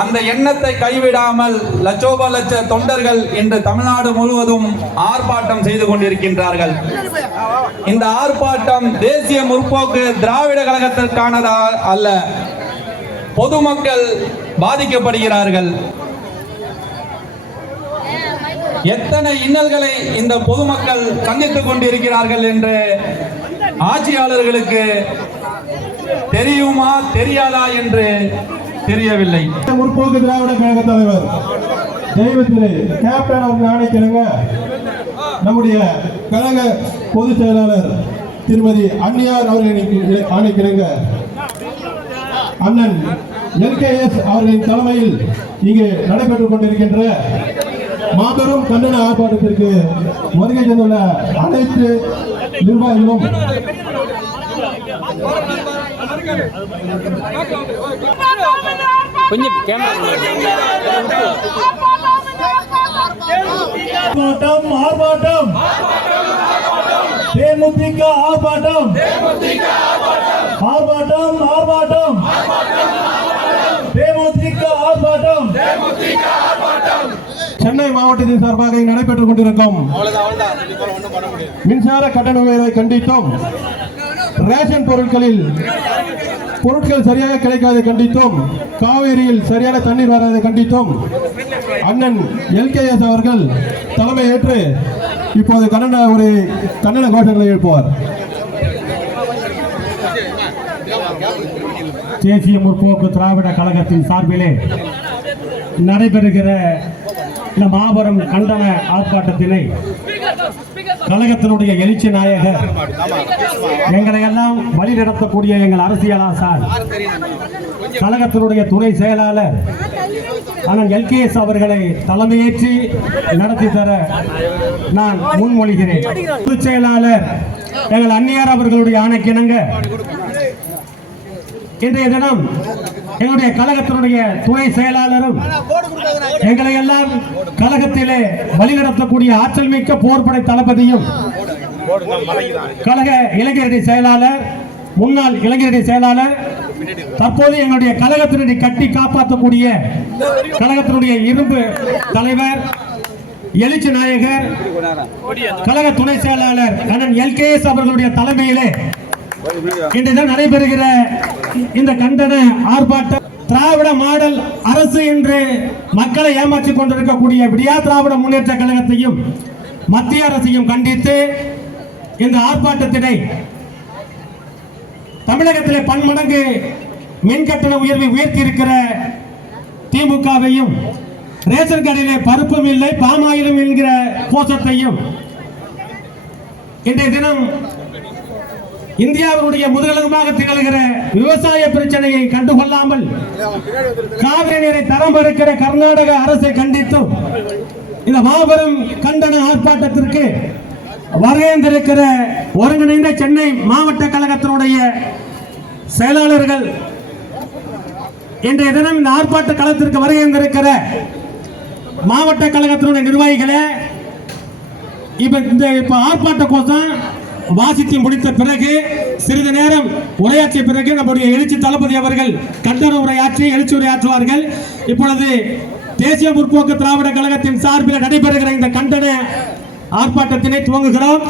அந்த எண்ணத்தை கைவிடாமல் லட்சோப லட்ச தொண்டர்கள் இன்று தமிழ்நாடு முழுவதும் ஆர்ப்பாட்டம் செய்து கொண்டிருக்கின்றார்கள். இந்த ஆர்ப்பாட்டம் தேசிய முற்போக்கு திராவிட கழகத்திற்கானதா அல்ல பொதுமக்கள் பாதிக்கப்படுகிறார்கள். எத்தனை இன்னல்களை இந்த பொதுமக்கள் சந்தித்துக் கொண்டிருக்கிறார்கள் என்று ஆட்சியாளர்களுக்கு தெரியுமா தெரியாதா என்று தெரியவில்லை. முற்போக்கு திராவிட கழக தலைவர் தெய்வத்திலே கேப்டன் அவர்கள் ஆணைக்கிழங்க நம்முடைய கழக பொதுச் செயலாளர் திருமதி அன்னியார் அவர்களின் ஆணைக்கிழங்க அண்ணன் எல்கேஎஸ் அவர்களின் தலைமையில் இங்கே நடைபெற்றுக் கொண்டிருக்கின்ற மாபெரும் கண்டன ஆர்ப்பாட்டத்திற்கு வருகை தந்துள்ள அனைத்து நிர்வாகிகளும் கொஞ்சம் ஆர்ப்பாட்டம் ஆர்ப்பாட்டம். தேமுதிக ஆர்ப்பாட்டம். ஆர்ப்பாட்டம் ஆர்ப்பாட்டம். தேமுதிக ஆர்ப்பாட்டம். சென்னை மாவட்டத்தின் சார்பாக நடைபெற்றுக் கொண்டிருக்கும் மின்சார கட்டண உயர்வை கண்டித்தும். ரேஷன் பொருட்களில் பொருட்கள் சரியாக கிடைக்காதை கண்டித்தும். காவேரியில் சரியான தண்ணீர் வராதை கண்டித்தும். அண்ணன் எல்கேஎஸ் அவர்கள் தலைமை ஏற்று இப்போது கன்னட ஒரு கன்னட கோஷங்களை எழுப்புவார். தேசிய முற்போக்கு திராவிட கழகத்தின் சார்பிலே நடைபெறுகிற இந்த மாபெரும் கண்டன ஆர்ப்பாட்டத்தினை கழகத்தினுடைய எழுச்சி நாயகர் எங்களை எல்லாம் வழி நடத்தக்கூடிய எங்கள் அரசியல் ஆசார் கழகத்தினுடைய துணை செயலாளர் ஆனால் எல்கேஎஸ் அவர்களை தலைமையேற்றி நடத்தி தர நான் முன்மொழிகிறேன். பொதுச் செயலாளர் எங்கள் அந்நியார் அவர்களுடைய ஆணைக்கிணங்க இன்றைய தினம் எங்களுடைய கழகத்தினுடைய துணை செயலாளரும் எங்களை எல்லாம் கழகத்திலே வழிநடத்தக்கூடிய ஆற்றல் மிக்க போர்படை தளபதியும் கழக இளைஞரணி செயலாளர் முன்னாள் இளைஞரணி செயலாளர் தற்போது எங்களுடைய கழகத்தினுடைய கட்டி காப்பாற்றக்கூடிய கழகத்தினுடைய இரும்பு தலைவர் எழுச்சி நாயகர் கழக துணை செயலாளர் அண்ணன் எல்கேஎஸ் அவர்களுடைய தலைமையிலே இன்று தினம் நடைபெறுகிற இந்த கண்டன ஆர்ப்பாட்டம் திராவிட மாடல் அரசு என்று மக்களை ஏமாற்றிக் கொண்டிருக்கக்கூடிய விடியா திராவிட முன்னேற்ற கழகத்தையும் மத்திய அரசையும் கண்டித்து இந்த ஆர்ப்பாட்டத்தினை தமிழகத்திலே பன்மடங்கு மின் கட்டண உயர்வை உயர்த்தி இருக்கிற திமுகவையும் ரேஷன் கடையிலே பருப்பும் இல்லை பாமாயிலும் என்கிற கோஷத்தையும் இன்றைய தினம் இந்தியாவினுடைய முதுகலகமாக திகழ்கிற விவசாய பிரச்சனையை கண்டுகொள்ளாமல் காவிரி நீரை தரம் இருக்கிற கர்நாடக அரசை கண்டித்தும் இந்த மாபெரும் கண்டன ஆர்ப்பாட்டத்திற்கு வரவேந்திருக்கிற ஒருங்கிணைந்த சென்னை மாவட்ட கழகத்தினுடைய செயலாளர்கள் இன்றைய தினம் இந்த ஆர்ப்பாட்ட களத்திற்கு வருகின்றிருக்கிற மாவட்ட கழகத்தினுடைய நிர்வாகிகளை இப்ப இந்த இப்ப ஆர்ப்பாட்ட கோஷம் வாசித்து முடித்த பிறகு சிறிது நேரம் உரையாற்றிய பிறகு நம்முடைய எழுச்சி தளபதி அவர்கள் கண்டன உரையாற்றி எழுச்சி உரையாற்றுவார்கள். இப்பொழுது தேசிய முற்போக்கு திராவிட கழகத்தின் சார்பில் நடைபெறுகிற இந்த கண்டன ஆர்ப்பாட்டத்தினை துவங்குகிறோம்.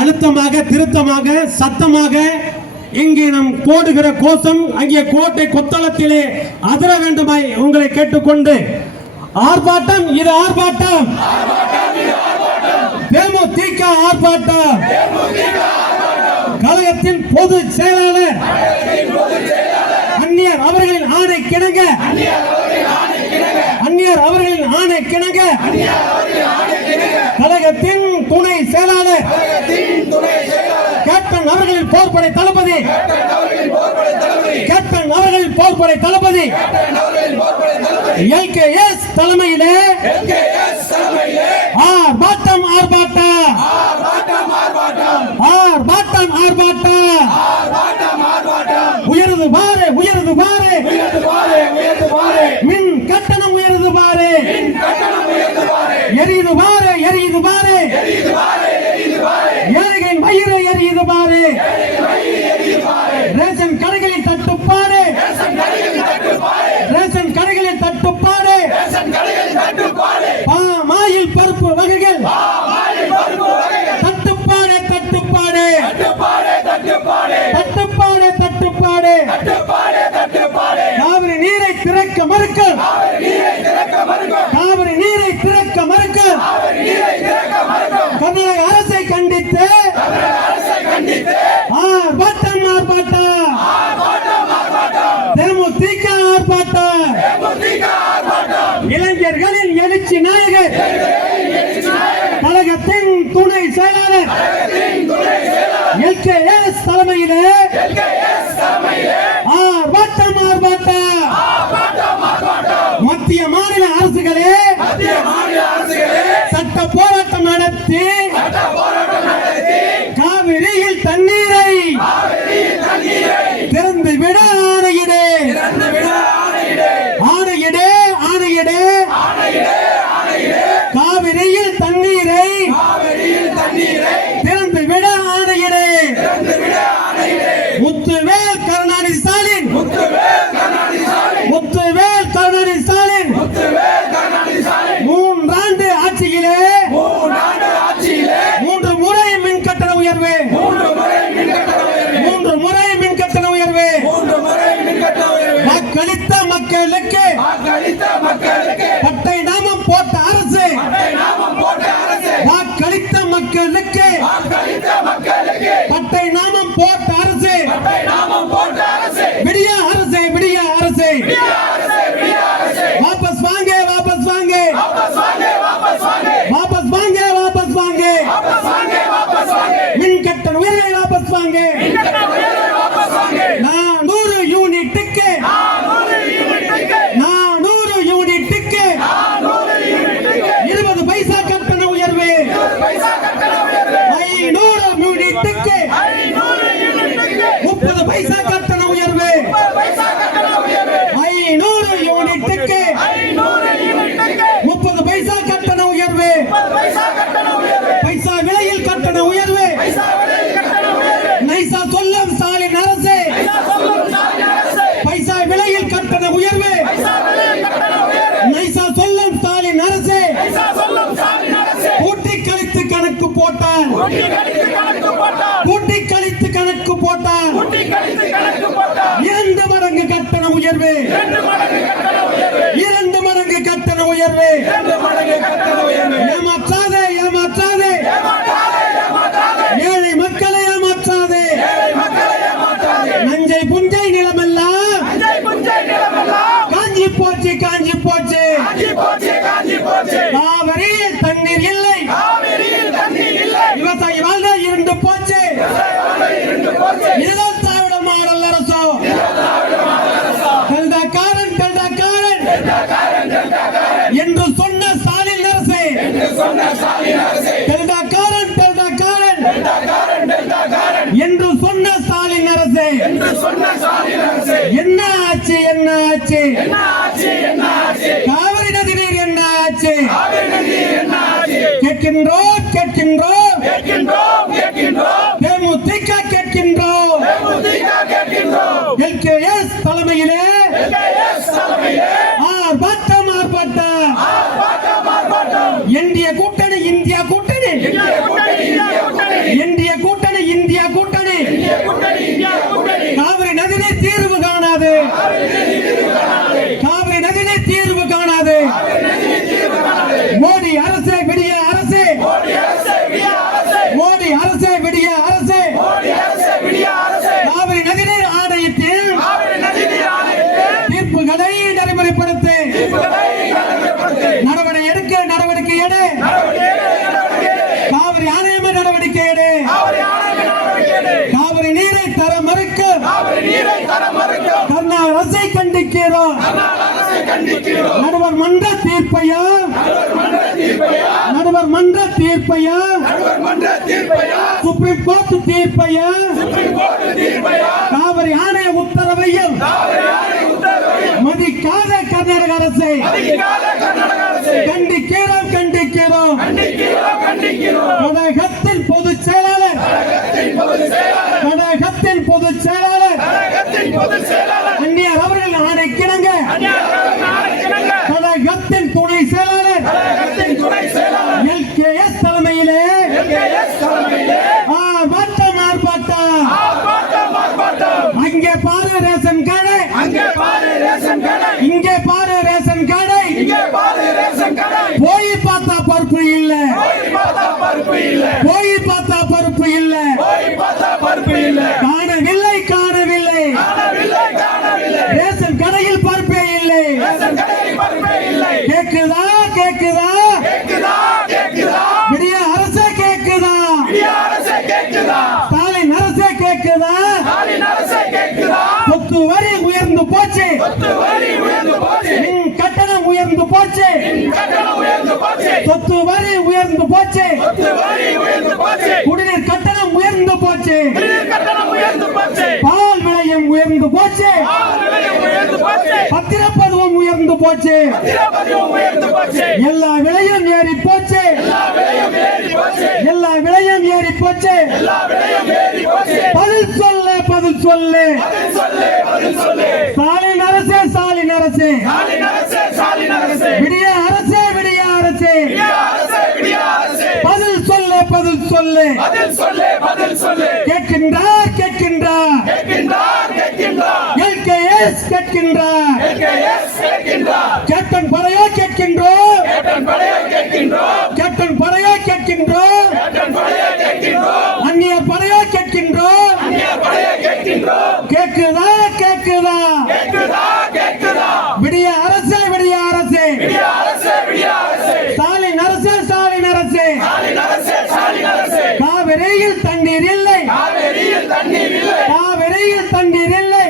அழுத்தமாக திருத்தமாக சத்தமாக இங்கே நாம் கோடுகிற கோஷம் அங்கே கோட்டை கொத்தளத்திலே அதிர வேண்டுமாய் உங்களை கேட்டுக்கொண்டு ஆர்ப்பாட்டம் இது ஆர்ப்பாட்டம். தேமுதிக ஆர்ப்பாட்டம். கழகத்தின் பொது செயலாளர். அந்நியர் அவர்களின் ஆணை கிணங்க. அந்நியர் அவர்களின் ஆணை கிணங்க. கழகத்தின் துணை செயலாளர். கேப்டன் அவர்களின் போர்படை தளபதி. கேப்டன் அவர்களின் போர்படை தளபதி எஸ் தலைமையிலே ஆர்ப்பாட்டம். ஆர்ப்பாட்டம் ஆர்ப்பாட்டம் ஆர்ப்பாட்டம். உயர்ந்து பாரு உயர்ந்து பாரு. மின் கட்டணம் உயர்ந்து பாரு. எரியுது பாரு எரியுது பாரு ஏழைகளின் வயிறு எரியுது பாரு ரேஷன் கடைகளில் தட்டுப்பாடு ரேஷன் கடைகளில் தட்டுப்பாடு பாமாயில் பருப்பு வகைகள். தட்டுப்பாடு தட்டுப்பாடு. தட்டுப்பாடு தட்டுப்பாடு. காவிரி நீரை திறக்க மறுக்க. காவிரி நீரை திறக்க மறுக்க. கர்நாடக அரசை கண்டித்து. ஆர்ப்பாட்டம் ஆர்ப்பாட்டம். தேமுதிக ஆர்ப்பாட்டம். இளைஞர்களின் எழுச்சி நாயகர். கழகத்தின் துணை செயலாளர். L K Muthuvel Karunanidhi Stalin. Muthuvel Karunanidhi Stalin. மூன்றாண்டு ஆட்சியிலே மூன்று முறை மின் கட்டண உயர்வு. மூன்று முறை மின் கட்டண உயர்வு. வாக்களித்த மக்களுக்கு பட்டை நாமம் போட்ட அரசு. வாக்களித்த மக்களுக்கு பட்டை நாமம் போட்ட அரசு விடிய அரசு விடிய அரசு வாபஸ் வாங்க வாபஸ் வாங்க வாபஸ் வாங்க வாபஸ் வாங்க மின் கட்டண உயர்வை வாபஸ் வாங்க நானூறு யூனிட்டுக்கு நானூறு யூனிட்டுக்கு இருபது பைசா கட்டண உயர்வு ஐநூறு யூனிட்டுக்கு முப்பது பைசா கட்டண உயர்வு ஐநூறு யூனிட்டுக்கு முப்பது பைசா கட்டண உயர்வு பைசா விலையில் கட்டண உயர்வு நைசா சொல்லும் ஸ்டாலின் அரசு பைசா விலையில் கட்டண உயர்வு நைசா சொல்லும் ஸ்டாலின் அரசு கூட்டி கழித்து கணக்கு போட்டார் கூட்டி கழித்து கணக்கு போட்டார் இரண்டு மடங்கு கட்டண உயர்வு. இரண்டு மடங்கு கட்டண உயர்வு. ஏமாற்றாதே ஏமாற்றாதே ஏழை மக்களை ஏமாற்றாதே நஞ்சை புஞ்சை நிலமெல்லாம் காஞ்சி போச்சு காஞ்சி போச்சு காவிரியில் தண்ணீர் இல்லை விவசாயி வாழ்ந்த இரண்டு போச்சு இதுதான் திராவிட மாடல் அரசோ கல்தாக்காரன் கல்தாக்காரன் என்று சொன்ன ஸ்டாலின் அரசு கல்தாக்காரன் கல்தாக்காரன் என்று சொன்ன ஸ்டாலின் அரசு. என்ன ஆச்சு என்ன ஆச்சு? காவிரி நதி நீர் என்ன ஆச்சு? கேட்கின்றோம் கேட்கின்றோம். தேமுதிக கேட்கின்றோம் எல்கேஎஸ் தலைமையிலே ஆர்ப்பாட்டம் ஆர்ப்பாட்டம் இந்திய கூட்டணி இந்தியா கூட்டணி இந்திய கூட்டணி இந்தியா கூட்டணி காவிரி நதிநீர் தீர்வு காணாது காவிரி நதிநீர் தீர்வு காணாது மோடி அரசே விடிய அரசே மோடி அரசே விடிய அரசே காவிரி நதிநீர் ஆணையத்தில் தீர்ப்புகளை நடைமுறைப்படுத்து நடவடிக்கை எடுக்க நடவடிக்கை எடு. காவிரி ஆணையமே நடவடிக்கை எடு. காவிரி நீரை தர மறுக்க. கர்நாடக அரசை கண்டிக்கிறோம். நடுவர் மன்ற தீர்ப்பையா? நடுவர் மன்ற தீர்ப்பையா? சுப்ரீம் கோர்ட் தீர்ப்பையா? காவிரி ஆணைய உத்தரவையும் மதிக்காத கர்நாடக அரசை கழகத்தின் பொதுச் செயலாளர். கழகத்தின் பொதுச் செயலாளர். கழகத்தின் பொதுச் செயலாளர். போச்சு. சொத்து வரி உயர்ந்து போச்சு. குடிநீர் கட்டணம் உயர்ந்து போச்சு. பால் விலையும் உயர்ந்து போச்சு. பத்திரப்பதுவம் உயர்ந்து போச்சு. எல்லா விலையும் ஏறி போச்சு. எல்லா விலையும் ஏறி போச்சு. பதில் சொல்லு பதில் சொல்லு. ஸ்டாலின் அரசே அரசே. விடிய அரசே விடிய அரசே. பதில் சொல்லு பதில் சொல்லு. கேட்கின்றார் கேட்கின்றார். எல்கேஎஸ் கேட்கின்றார். கேப்டன் படையா கேட்கின்றோம். கேப்டன் படையா கேட்கின்றோம். அந்நிய படையா கேட்கின்றோம். கேக்குதா கேக்குதா விடிய அரசே விடிய அரசே. ஸ்டாலின் அரசே ஸ்டாலின் அரசே. காவிரியில் தண்ணீர் இல்லை. காவிரியில் தண்ணீர் இல்லை.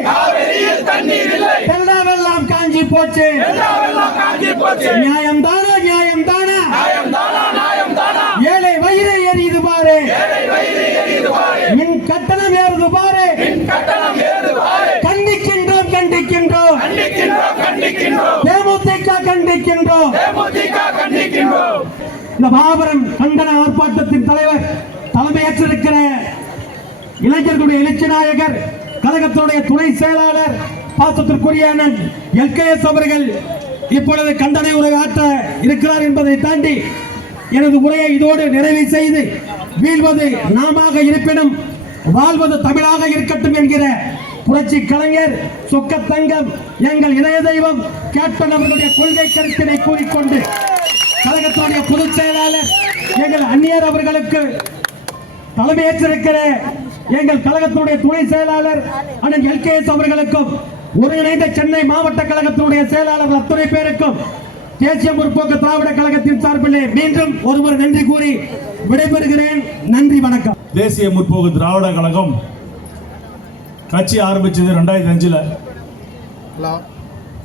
வெள்ளமெல்லாம் காஞ்சி போச்சு. நியாயம் தானா நியாயம் தானா ஏழை வயிறு எரியுது பாரு. மின் கட்டணம் ஏறுது பாரு. கண்டிக்கின்றோம் தேமுதிக கண்டிக்கின்றோம். இந்த மாபெரும் கண்டன ஆர்ப்பாட்டத்தின் தலைவர் தலைமையேற்றிருக்கிற இளைஞர்களுடைய எழுச்சி நாயகர் கழகத்துடைய துணை செயலாளர் பாசத்திற்குரிய அண்ணன் எல்கேஎஸ் அவர்கள் இப்பொழுது கண்டன உரை ஆற்ற இருக்கிறார் என்பதை தாண்டி எனது உரையை இதோடு நிறைவு செய்து வீழ்வது நாமாக இருப்பினும் வாழ்வது தமிழாக இருக்கட்டும் என்கிற புரட்சி கலைஞர் சொக்கத்தங்கம் எங்கள் இளைய தெய்வம் கேப்டன் அவர்களுடைய கொள்கை கருத்தினை கூறிக்கொண்டு கழகத்துடைய பொதுச் செயலாளர் எங்கள் அந்நியர் அவர்களுக்கு தலைமையேற்றிருக்கிற எங்கள் கழகத்தினுடைய துணை செயலாளர் அண்ணன் எல்கேஎஸ் அவர்களுக்கும் ஒருங்கிணைந்த சென்னை மாவட்ட கழகத்தினுடைய செயலாளர் அத்துணை பேருக்கும் தேசிய முற்போக்கு திராவிட கழகத்தின் சார்பிலே மீண்டும் ஒருவர் நன்றி கூறி விடைபெறுகிறேன். நன்றி வணக்கம். தேசிய முற்போக்கு திராவிட கழகம் கட்சி ஆரம்பிச்சது ரெண்டாயிரத்தி அஞ்சில்.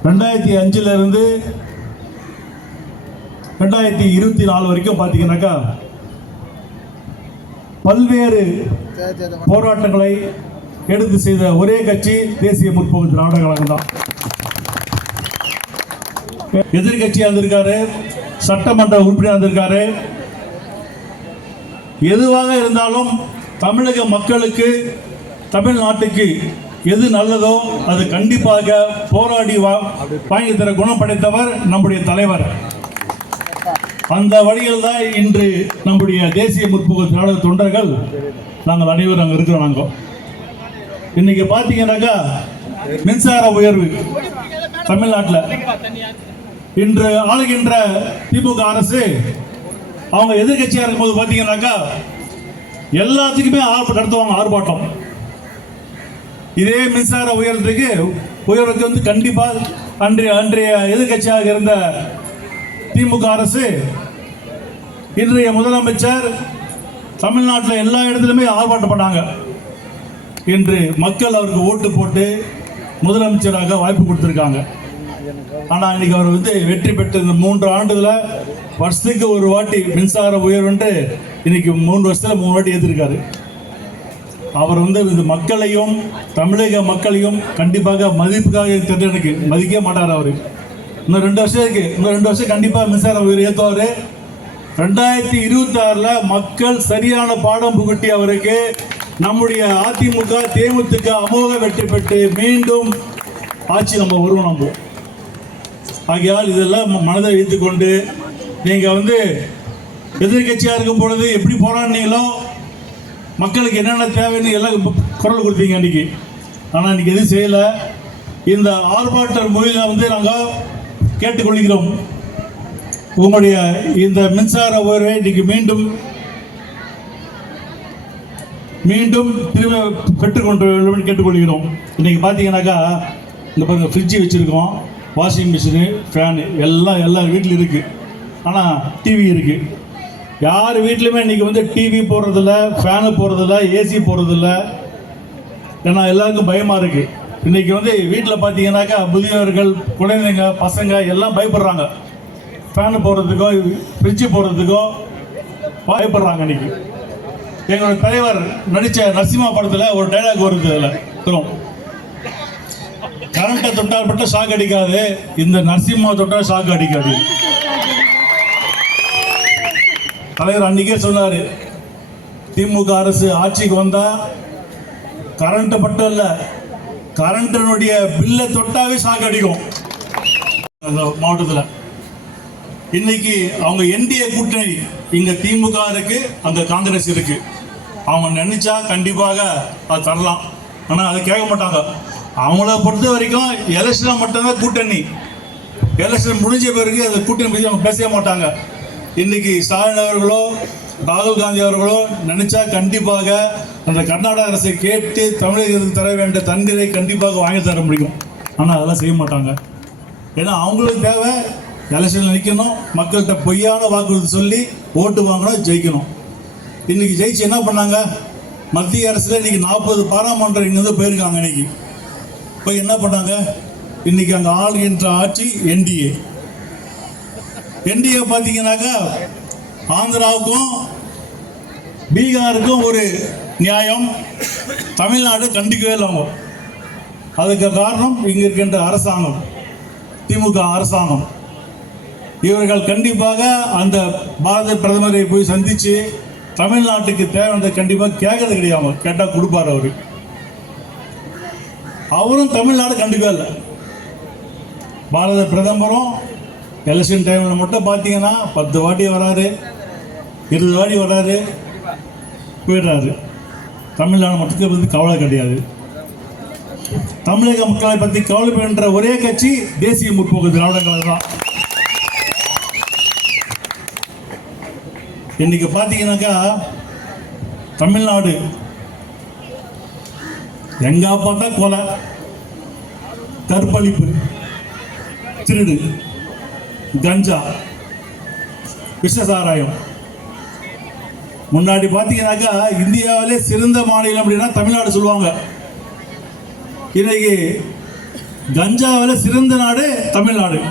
ரெண்டாயிரத்தி அஞ்சுல இருந்து ரெண்டாயிரத்தி இருபத்தி நாலு வரைக்கும் பார்த்தீங்கன்னாக்கா பல்வேறு போராட்டங்களை எடுத்து செய்த ஒரே கட்சி தேசிய முற்போக்கு திராவிட கழகம் தான். எதிர்கட்சியாக இருந்திருக்காரு சட்டமன்ற உறுப்பினர் இருந்திருக்காரு. எதுவாக இருந்தாலும் தமிழக மக்களுக்கு தமிழ்நாட்டுக்கு எது நல்லதோ அது கண்டிப்பாக போராடி வா வாங்கி தர குணம் படைத்தவர் நம்முடைய தலைவர். அந்த வழியில் தான் இன்று நம்முடைய தேசிய முற்போக்கு திராவிட தொண்டர்கள் நாங்கள் அனைவரும் அங்கே இருக்கிறோம் நாங்கள் இன்னைக்கு பார்த்தீங்கன்னாக்கா மின்சார உயர்வு தமிழ்நாட்டில். இன்று ஆளுகின்ற திமுக அரசு அவங்க எதிர்கட்சியாக இருக்கும்போது பார்த்தீங்கன்னாக்கா எல்லாத்துக்குமே ஆர்ப்பாட்டம் நடத்துவாங்க ஆர்ப்பாட்டம். இதே மின்சார உயர்வுக்கு உயர்வுக்கு வந்து கண்டிப்பாக அன்றைய அன்றைய எதிர்கட்சியாக இருந்த திமுக அரசு இன்றைய முதலமைச்சர் தமிழ்நாட்டில் எல்லா இடத்துலையுமே ஆர்ப்பாட்டம் பண்ணாங்க. இன்று மக்கள் அவருக்கு ஓட்டு போட்டு முதலமைச்சராக வாய்ப்பு கொடுத்துருக்காங்க. ஆனால் இன்னைக்கு அவர் வந்து வெற்றி பெற்ற இந்த மூன்று ஆண்டுகளில் வருஷத்துக்கு ஒரு வாட்டி மின்சார உயர்வுன்ட்டு இன்னைக்கு மூணு வருஷத்தில் மூணு வாட்டி ஏற்றிருக்காரு அவர் வந்து இந்த மக்களையும் தமிழக மக்களையும் கண்டிப்பாக மதிப்புக்காக இருக்கிறது எனக்கு மதிக்கவே மாட்டார் அவர். இன்னும் ரெண்டு வருஷம் இருக்கு. இன்னும் ரெண்டு வருஷம் கண்டிப்பாக மின்சாரம் உயிர் ஏற்றுவார் ரெண்டாயிரத்தி இருபத்தி ஆறில் மக்கள் சரியான பாடம் புகட்டி அவருக்கு நம்முடைய அதிமுக தேமுதிக அமோக வெற்றி பெற்று மீண்டும் ஆட்சி நம்ம வருவோம் நம்ம. ஆகையால் இதெல்லாம் ம- மனதை வைத்துக்கொண்டு நீங்கள் வந்து எதிர்கட்சியாக இருக்கும் பொழுது எப்படி போராடினீங்களோ மக்களுக்கு என்னென்ன தேவைன்னு எல்லாம் குரல் கொடுத்தீங்க அன்றைக்கி ஆனால் இன்னைக்கு எதுவும் செய்யலை. இந்த ஆர்ப்பாட்ட மொழியில் வந்து நாங்கள் கேட்டுக்கொள்கிறோம். உங்களுடைய இந்த மின்சார உயர்வை இன்னைக்கு மீண்டும் மீண்டும் திரும்ப பெற்றுக்கொண்டு வேண்டும் கேட்டுக்கொள்கிறோம். இன்றைக்கி பார்த்தீங்கன்னாக்கா இந்த பாருங்கள் ஃப்ரிட்ஜு வச்சுருக்கோம். வாஷிங் மிஷினு ஃபேனு எல்லாம் எல்லா வீட்டிலும் இருக்குது ஆனால் டிவி இருக்குது யார் வீட்லையுமே இன்றைக்கி வந்து டிவி போடுறதில்ல ஃபேனு போடுறதில்ல ஏசி போடுறதில்ல. ஏன்னா எல்லாருக்கும் பயமாக இருக்குது இன்றைக்கி வந்து வீட்டில் பார்த்தீங்கன்னாக்கா முதியவர்கள் குழந்தைங்க பசங்க எல்லாம் பயப்படுறாங்க. ஃபேனு போடுறதுக்கோ ஃப்ரிட்ஜு போடுறதுக்கோ பயப்படுறாங்க இன்னைக்கு. எங்களோட தலைவர் நடித்த நரசிம்மா படத்தில் ஒரு டைலாக் வருது அதில். வரும் கரண்ட்டை தொட்டால் மட்டும் ஷாக் அடிக்காது. இந்த நரசிம்மா தொட்டால் ஷாக் அடிக்காது. தலைவர் அன்னைக்கே சொன்னாரு திமுக அரசு ஆட்சிக்கு வந்தா கரண்ட் மட்டும் இல்ல கரண்ட்டினுடைய பில்லை தொட்டாவே ஷாக் அடிக்கும். அந்த மாவட்டத்தில். இன்னைக்கு அவங்க என்டிஏ கூட்டணி இங்க திமுக இருக்கு அங்கே காங்கிரஸ் இருக்கு. அவங்க நினைச்சா கண்டிப்பாக அது தரலாம். ஆனா அதை கேட்க மாட்டாங்க. அவங்கள பொறுத்த வரைக்கும் எலெக்ஷன் மட்டும்தான் கூட்டணி. எலெக்ஷன் முடிஞ்ச பிறகு அந்த கூட்டணி பற்றி அவங்க பேசவே மாட்டாங்க. இன்னைக்கு ஸ்டாலின் அவர்களோ ராகுல் காந்தி அவர்களோ நினைச்சா கண்டிப்பாக அந்த கர்நாடக அரசை கேட்டு தமிழகத்துக்கு தர வேண்டிய தண்ணீரை கண்டிப்பாக வாங்கி தர முடியும். ஆனால் அதெல்லாம் செய்ய மாட்டாங்க. ஏன்னா அவங்களுக்கு தேவை எலெக்ஷனில் நிற்கணும் மக்கள்கிட்ட பொய்யான வாக்குறுதி சொல்லி ஓட்டு வாங்கணும் ஜெயிக்கணும். இன்னைக்கு ஜெயிச்சு என்ன பண்ணாங்க? மத்திய அரசில் இன்னைக்கு நாற்பது பாராளுமன்றம் இங்கேருந்து போயிருக்காங்க இன்னைக்கு. போய் என்ன பண்ணாங்க? இன்னைக்கு அங்கே ஆளுகின்ற ஆட்சி என்டிஏ. என்டிஏ பார்த்தீங்கன்னாக்கா ஆந்திராவுக்கும் பீகாருக்கும் ஒரு நியாயம். தமிழ்நாடு கண்டிக்கவே இல்லை அவங்க. அதுக்கு காரணம் இங்கே இருக்கின்ற அரசாங்கம் திமுக அரசாங்கம். இவர்கள் கண்டிப்பாக அந்த பாரத பிரதமரை போய் சந்தித்து தமிழ்நாட்டுக்கு தேவையானதை கண்டிப்பாக கேட்கறது கிடையாது கேட்டால் கொடுப்பார் அவர். அவரும் தமிழ்நாடு கண்டுக்கவே இல்லை. பாரத பிரதமரும் எலெக்ஷன் டைமில் மட்டும் பார்த்தீங்கன்னா பத்து வாட்டி வராரு இருபது வாட்டி வராரு போயிடுறாரு. தமிழ்நாடு மட்டும் பற்றி கவலை கிடையாது. தமிழக மக்களை பற்றி கவலைப்படுகின்ற ஒரே கட்சி தேசிய முற்போக்கு திராவிட கழகம் தான். இன்னைக்கு பார்த்தீங்கன்னாக்கா தமிழ்நாடு எங்க பார்த்தா கொலை கற்பழிப்பு திருடு. கஞ்சா விஷசாராயம். முன்னாடி பார்த்தீங்கன்னாக்கா இந்தியாவிலே சிறந்த மாநிலம் அப்படின்னா தமிழ்நாடு சொல்லுவாங்க. இன்னைக்கு கஞ்சாவில் சிறந்த நாடு தமிழ்நாடு.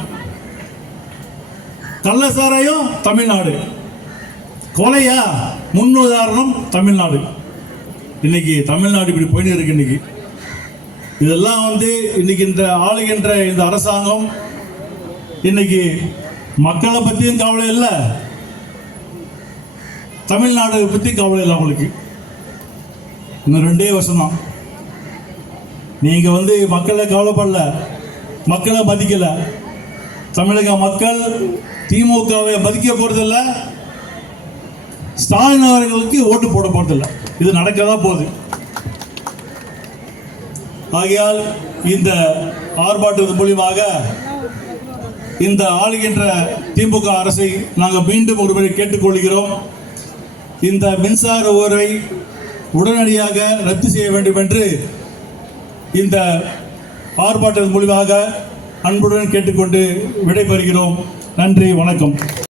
கள்ளசாராயம் தமிழ்நாடு. கொலையா? முன்னுதாரணம் தமிழ்நாடு. இன்னைக்கு தமிழ்நாடு இப்படி போயின்னு இருக்கு இன்னைக்கு. இதெல்லாம் வந்து இன்னைக்கு இந்த ஆளுகின்ற இந்த அரசாங்கம் இன்னைக்கு மக்களை பற்றியும் கவலை இல்லை. தமிழ்நாடு பற்றி கவலை இல்லை அவங்களுக்கு இன்னும் ரெண்டே வருஷம் நீங்கள் நீங்க வந்து மக்களை கவலைப்படல. மக்களை மதிக்கல. தமிழக மக்கள் திமுகவை மதிக்க போறதில்ல. ஸ்டாலின் அவர்களுக்கு ஓட்டு போட போறதில்ல. இது நடக்கதான் போகுது. ஆகையால் இந்த ஆர்ப்பாட்டத்தின் மூலியமாக இந்த ஆளுகின்ற திமுக அரசை நாங்கள் மீண்டும் ஒருமுறை கேட்டுக்கொள்கிறோம். இந்த மின்சார உரை உடனடியாக ரத்து செய்ய வேண்டும் என்று இந்த ஆர்ப்பாட்டத்தின் மூலியமாக அன்புடன் கேட்டுக்கொண்டு விடைபெறுகிறோம். நன்றி வணக்கம்.